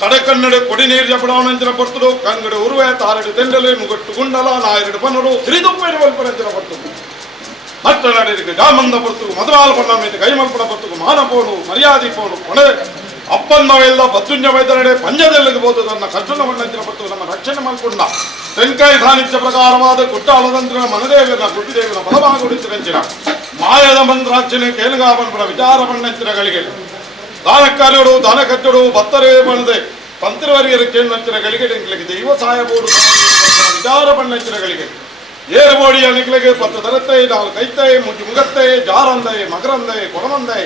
ಕಡಕನ್ನಡೆ ಕೊಡಿ ನೀರು ಜಪಡವನಂಚಿನ ಪೊರ್ತುಡು ಕಂಗಡು ಉರುವೆ ತಾರಡು ತೆಂಡಲೆ ಮುಗಟ್ಟು ಗುಂಡಲ ನಾಯರಡು ಪನ್ನಡು ತಿರಿದುಪ್ಪೇರು ಬಲ್ಪನಂಚಿನ ಪೊರ್ತುಡು ಮಟ್ಟ ನಡೆಗೆ ಜಾಮಂದ ಪೊರ್ತುಗು ಮದುವಾಲ ಪಣ್ಣ ಮೇಲೆ ಕೈಮಲ್ಪನ ಪೊರ್ತುಗು ಮಾನಪೋನು ಮರ್ಯಾದಿ ಪೋನು ಕೊನೆ ಅಪ್ಪನ್ನವೆಲ್ಲ ಬತ್ತುಂಜ ವೈದ್ಯನಡೆ ಪಂಜದೆಲ್ಲಿಗೆ ಬೋದು ನನ್ನ ಕರ್ಜುನ ಮಣ್ಣಂಚಿನ ಪೊರ್ತುಗು ನಮ್ಮ ರಕ್ಷಣೆ ಮಾಡಿಕೊಂಡ ತೆಂಕಾಯಿ ಸಾನಿಧ್ಯ ಪ್ರಕಾರವಾದ ಕುಟ್ಟಾಳದಂತ್ರ ಮನದೇವಿನ ಗುಡ್ಡಿದೇವಿನ ಬಲಭಾಗುಡಿಸಿರಂಚಿನ ಮಾಯದ ಮಂತ್ರಾರ್ಚನೆ ಕೇಲುಗಾಪನ್ಪುರ ವಿಚಾರ ಮಣ್ಣಂಚಿನಗಳಿಗೆ ದಾನಕಾರ್ಯರು ದಾನ ಕಟ್ಟಡು ಬತ್ತರೇ ಬಣ್ಣದೆ ತಂತ್ರವರಿಯರ ಕೇಳಿನಂಚಿನಗಳಿಗೆ ದೈವ ಸಹಾಯ ಬೋಡು ವಿಚಾರ ಬಣ್ಣಂಚಿನಗಳಿಗೆ ಏರು ಬೋಡಿಯ ನಿಖಲಿಗೆ ಪತ್ತು ತರತ್ತೆ ನಾಲ್ಕು ಕೈತೆ ಮುಜ್ಜು ಮುಗತ್ತೆ ಜಾರಂದೆ ಮಗರಂದೆ ಕೊಡಮಂದೆ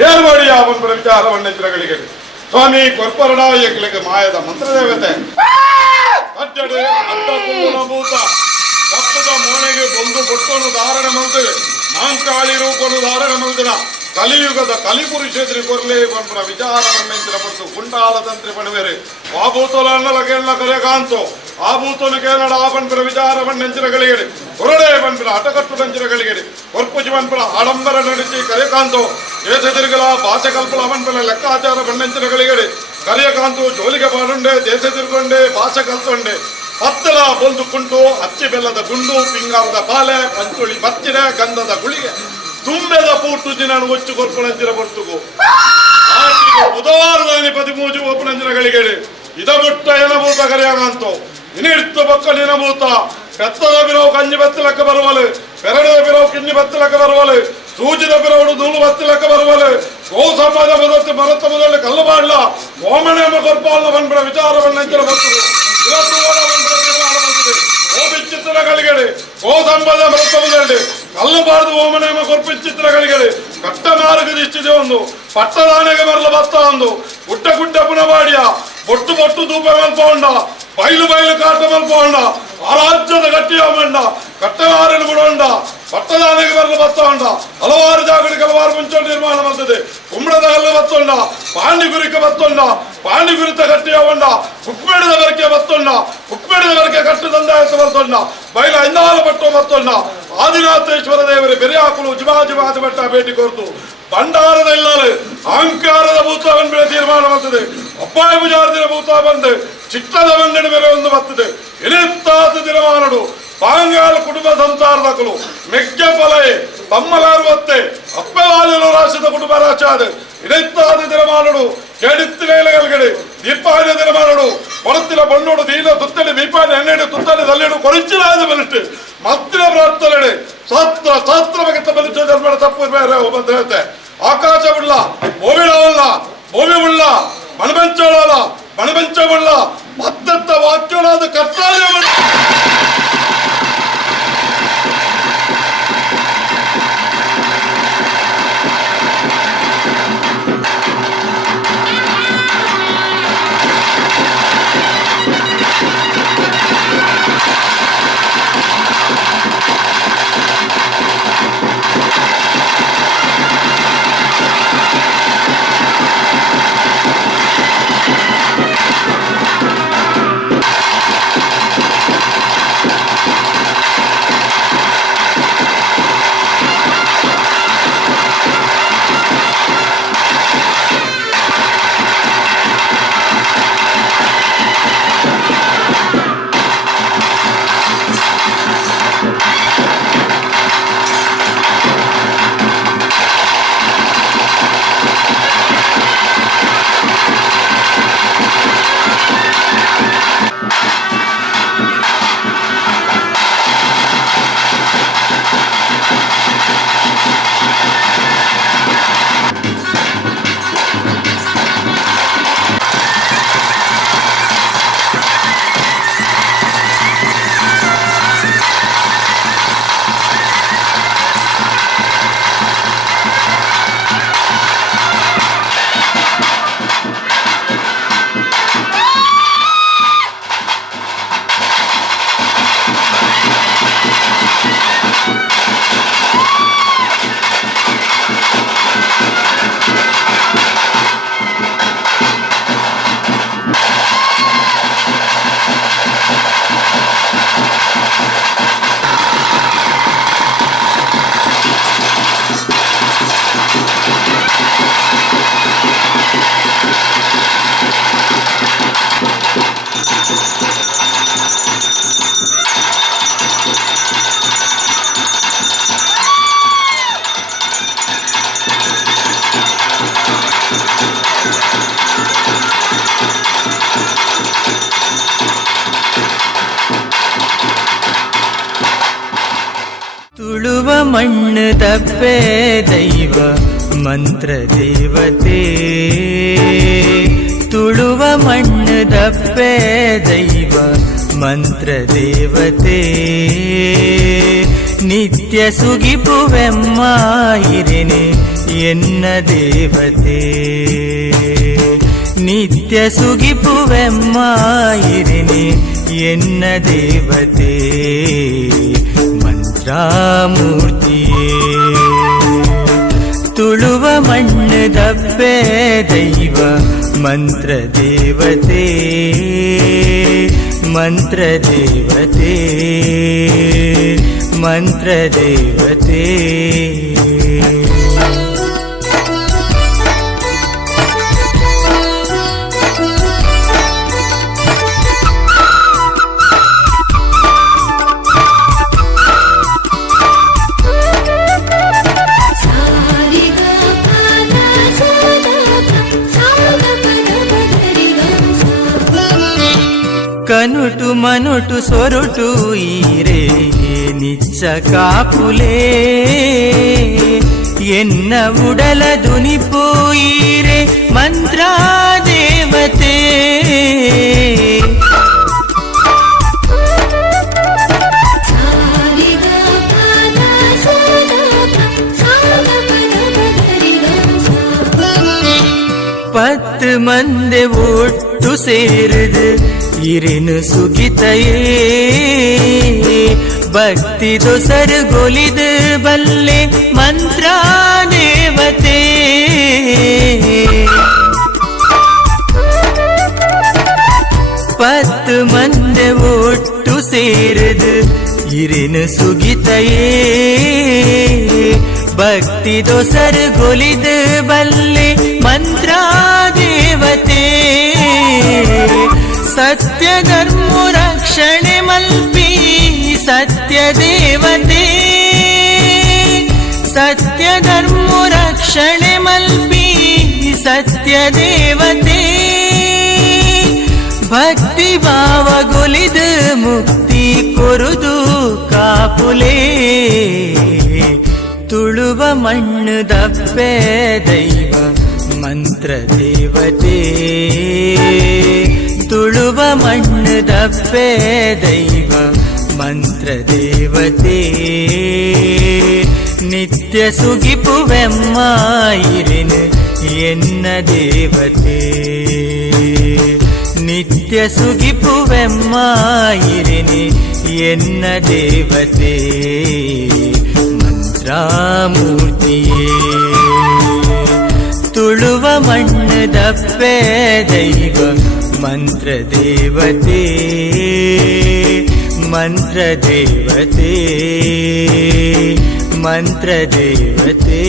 ಏರು ಬೋಡಿಯ ಬಂದ್ಬಿಡ ವಿಚಾರ ಬಣ್ಣಂಚಿನಗಳಿಗೆ ಸ್ವಾಮಿ ಕೊರ್ಪರಡ ಏಕಲಿಗೆ ಮಾಯದ ಮಂತ್ರದೇವತೆ ಕಟ್ಟಡೆ ಅಡ್ಡ ಭೂತ ತಪ್ಪದ ಮೋನೆಗೆ ಬಂದು ಕೊಟ್ಟನು ಧಾರಣ ಮಲ್ತದೆ ನಾಂಕಾಳಿ ರೂಪನು ಧಾರಣ ಮಲ್ದಿನ ಕಲಿಯುಗದ ಕಲಿಪುರುಷೇದ್ರಿ ಕೊರ್ಲೆ ಬಂದ್ರ ವಿಚಾರ ಬಣ್ಣಂಚಿನ ಪಟ್ಟು ಗುಂಡಾಳ ತಂತ್ರಿ ಪಣವೇರೆ ಆ ಭೂತೋಲನ್ನಲ ಕೇಳ ಕರೆಯಕಾಂತೋ ಆ ಭೂತೋನು ಕೇಳಡ ಆ ಬಂದ್ರ ವಿಚಾರ ಬಣ್ಣಂಚಿನ ಗಳಿಗೆಡೆ ಹೊರಡೆ ಬಂದ್ರ ಅಟಕಟ್ಟು ನಂಚಿನ ಗಳಿಗೆಡೆ ಕೊರ್ಪುಜಿ ಬಂದ್ರ ಆಡಂಬರ ನಡೆಸಿ ಕರೆಯಕಾಂತೋ ದೇಶದಿರ್ಗಲ ಭಾಷೆ ಕಲ್ಪಲ ಬಂದ್ರ ಲೆಕ್ಕಾಚಾರ ಬಣ್ಣಂಚಿನ ಗಳಿಗೆಡೆ ಕರೆಯಕಾಂತು ಜೋಲಿಗೆ ಬಾಡುಂಡೆ ದೇಶ ತಿರ್ಗೊಂಡೆ ಭಾಷೆ ಕಲ್ತೊಂಡೆ ಪತ್ತಲ ಬೊಂದು ಕುಂಟು ಅಚ್ಚಿ ಬೆಲ್ಲದ ಗುಂಡು ಪಿಂಗಾರದ ಪಾಲೆ ಪಂಚುಳಿ ಬತ್ತಿರೆ ಗಂಧದ ಗುಳಿಗೆ ತುಂಬೆದ ಪೂಟು ದಿನ ಒಚ್ಚು ಕೊರ್ಪಣಂಚಿನ ಪೊರ್ತುಗು ಆಟಿಗೆ ಬುಧವಾರದ 13 ಒಪ್ಪಣಂಚಿನಗಳಿಗೆ ಇದ ಮುಟ್ಟ ಏನಭೂತ ಕರೆಯಾಗಂತು ಇನಿಡ್ತು ಬಕ್ಕಲಿನಭೂತ ಬೆತ್ತದ ಬಿರವು ಕಂಜಿ ಬತ್ತಲಕ್ಕೆ ಬರುವಲು ಬೆರಡದ ಬಿರವು ಕಿಂಜಿ ಬತ್ತಲಕ್ಕೆ ಬರುವಲು ಸೂಜಿದ ಬಿರವಡು ನೂಲು ಬತ್ತಲಕ್ಕೆ ಬರುವಲು ಗೋ ಸಮಾಜ ಬದತ್ತು ಭರತ ಮೊದಲು ಕಲ್ಲು ಮಾಡಲ ಓಮಣೆಂಬ ಕೊರ್ಪಾಲ ಬಂದ್ಬಿಡ ವಿಚಾರ ಬಣ್ಣಂಚಿನ ಪೊರ್ತುಗು ಇವತ್ತು ಬಂದ್ಬಿಡ ತೀರ್ಮಾನ ಬಂದಿದೆ ಓ ಬಿಚ್ಚಿತ್ರಗಳಿಗೆ ಗೋ ಸಂಬಂಧ ಭರತ ಮೊದಲು ಕಲ್ಲಬಾರದು ಓಮನೇಮ ಕೊರ್ಪಿಚ್ಚಿತ್ರಗಳಿಗೆ ಕಟ್ಟ ಮಾರ್ಗದಿಷ್ಟಿದೆ ಒಂದು ಪಟ್ಟದಾನೆಗೆ ಬರಲ ಬತ್ತ ಒಂದು ಗುಡ್ಡ ಗುಡ್ಡ ಪುಣಬಾಡಿಯ ಬೊಟ್ಟು ಬೊಟ್ಟು ಧೂಪ ಮಲ್ಪೊಂಡ ಬೈಲು ಬೈಲು ಕಾಟ ಮಲ್ಪೊಂಡ ಆ ರಾಜ್ಯದ ಗಟ್ಟಿಯ ಮಂಡ ಕಟ್ಟಗಾರನು ಬಿಡೋಂಡ ಪಟ್ಟದಾನೆಗೆ ಬರಲು ಬತ್ತ ಉಂಡ ಹಲವಾರು ಜಾಗಗಳಿಗೆ ಹಲವಾರು ಮುಂಚೆ ನಿರ್ಮಾಣ ಬರ್ತದೆ ಕುಂಬಳದ ಕಲ್ಲು ಬತ್ತೊಂಡ ಪಾಂಡಿಗುರಿಕೆ ಬತ್ತೊಂಡ ಪಾಂಡಿಗುರಿತ ಗಟ್ಟಿಯ ಹೊಂಡ ಕುಕ್ಬೇಡದ ಬರಕೆ ಬತ್ತೊಂಡ ಕುಕ್ಬೇಡದ ಬರಕೆ ಕಟ್ಟು ದಂದಾಯಸ ಬರ್ತೊಂಡ ಬೈಲ ಐದಾರು ಪಟ್ಟು ಬತ್ತೊಂಡ ಆದಿನಾಥೇಶ್ವರ ದೇವರೇ ಬೆರೆ ಹಾಕಲು ಜಿಮಾಜಿಮಾದಿ ಬೆಟ್ಟ ಭೇಟಿ ಕೊರ್ತು ಭಂಡಾರದ ಇಲ್ಲಲೆ ಅಹಂಕಾರದ ಭೂತವನ್ನು ಬೆಳೆ ತೀರ್ಮಾನ ಬರ್ತದೆ ಅಪ್ಪಾಯ ಪೂಜಾರ್ದಿನ ಭೂತ ಬಂದು ಚಿಟ್ಟದ ಮಂಗಡಿ ಬೇರೆ ಒಂದು ಬರ್ತದೆ ಇನಿತ್ತಾದ ದಿನಮಾನಡು ಬಾಂಗಾಲ ಕುಟುಂಬ ಸಂಸಾರದಕಲು ಮೆಕ್ಕೆ ಪಲಯೆ ತಮ್ಮಲಾರುವತ್ತೆ ಅಪ್ಪವಾಲಿನ ರಾಶಿದ ಕುಟುಂಬ ರಾಶಾದ ಇನಿತ್ತಾದ ದಿನಮಾನಡು ಕೆಡಿತ್ತಿನ ದೀಪಾವಳಿ ದಿನಮಾನಡು ಕೊಳತಿನ ಬಣ್ಣೋಡು ದೀನ ತುತ್ತಲಿ ದೀಪಾವಳಿ ಎಣ್ಣೆಡು ತುತ್ತಲಿ ತಲ್ಲೆಡು ಕೊರಿಚಿಲಾದ ಬಲಿಟ್ಟು ಮತ್ತಿನ ಪ್ರಾರ್ಥನೆ ಶಾಸ್ತ್ರ ಶಾಸ್ತ್ರ ಬಗ್ಗೆ ಬಲಿಚ ಜನ್ಮಡ ತಪ್ಪು ಬೇರೆ ಬಂದ ಹೇಳ್ತೆ ಆಕಾಶ ಬಿಡ್ಲ ಭೂಮಿಳವಲ್ಲ ಭೂಮಿ ಉಳ್ಳ ಮಣಬೆಂಚೋಳಲ್ಲ ಮಣಬೆಂಚವುಳ್ಳ ಮತ್ತತ್ತ ವಾಕ್ಯಳಾದ ಕರ್ತಾರ್ಯ ಮಣ್ಣು ದಬ್ಬೆ ದೈವ ಮಂತ್ರ ದೇವತೆ ತುಳುವ ಮಣ್ಣು ದಬ್ಬೆ ದೈವ ಮಂತ್ರ ದೇವತೆ ನಿತ್ಯ ಸುಗಿಪುವೆಮ್ಮ ಇರೆನೆ ಎನ್ನ ದೇವತೆ ನಿತ್ಯ ಸುಗಿಪುವೆಮ್ಮ ಇರೆನೆ ಎನ್ನ ದೇವತೆ ಮಂತ್ರಾಮೂರ್ತಿಯೇ ತುಳುವ ಮಣ್ಣು ದಬ್ಬೆ ದೈವ ಮಂತ್ರ ದೇವತೆ ಮಂತ್ರ ದೇವತೆ ಮಂತ್ರ ದೇವತೆ ಕನುಟು ಮನುಟು ಸೊರುಟು ಈರೆ ನಿಚ್ಚ ಕಾಪುಲೇ ಎನ್ನ ಉಡಲ ದುನಿಪು ಈರೆ ಮಂತ್ರ ದೇವತೆ பத்து மந்தை ஒட்டு சேருது ಇರಿನು ಸುಗಿತಯೇ ಭಕ್ತಿ ದೊಸರು ಗೊಲಿದು ಬಲ್ಲೆ ಮಂತ್ರ ದೇವತೆ ಪತ್ತು ಮಂದೆ ಒಟ್ಟು ಸೇರುದು ಇರಿನು ಸುಗಿತಯೇ ಭಕ್ತಿ ದೊಸರು ಗೊಲಿದು ಬಲ್ಲೆ ಮಂತ್ರ ದೇವತೆ ಸತ್ಯ ಧರ್ಮ ರಕ್ಷಣೆ ಮಲ್ಪಿ ಸತ್ಯ ದೇವತೆ ಸತ್ಯ ಧರ್ಮ ರಕ್ಷಣೆ ಮಲ್ಪಿ ಸತ್ಯ ದೇವತೆ ಭಕ್ತಿ ಭಾವ ಗೊಲಿದು ಮುಕ್ತಿ ಕೊರುದು ಕಾಪುಲೇ ತುಳುವ ಮಣ್ಣು ದಬ್ಬೆ ದೈವ ಮಂತ್ರ ದೇವತೆ ತುಳುವ ಮಣ್ಣು ದಬ್ಬೆ ದೈವ ಮಂತ್ರ ದೇವತೆ ನಿತ್ಯ ಸುಗಿಪುವೆಮ್ಮ ಇರೆನು ಎನ್ನ ದೇವತೆ ನಿತ್ಯ ಸುಗಿಪುವೆಮ್ಮ ಇರೆನು ಎನ್ನ ದೇವತೆ ಮಂತ್ರಾಮೂರ್ತಿಯೇ ತುಳುವ ಮಣ್ಣು ದಬ್ಬೆ ದೈವ ಮಂತ್ರ ದೇವತೆ ಮಂತ್ರ ದೇವತೆ ಮಂತ್ರ ದೇವತೆ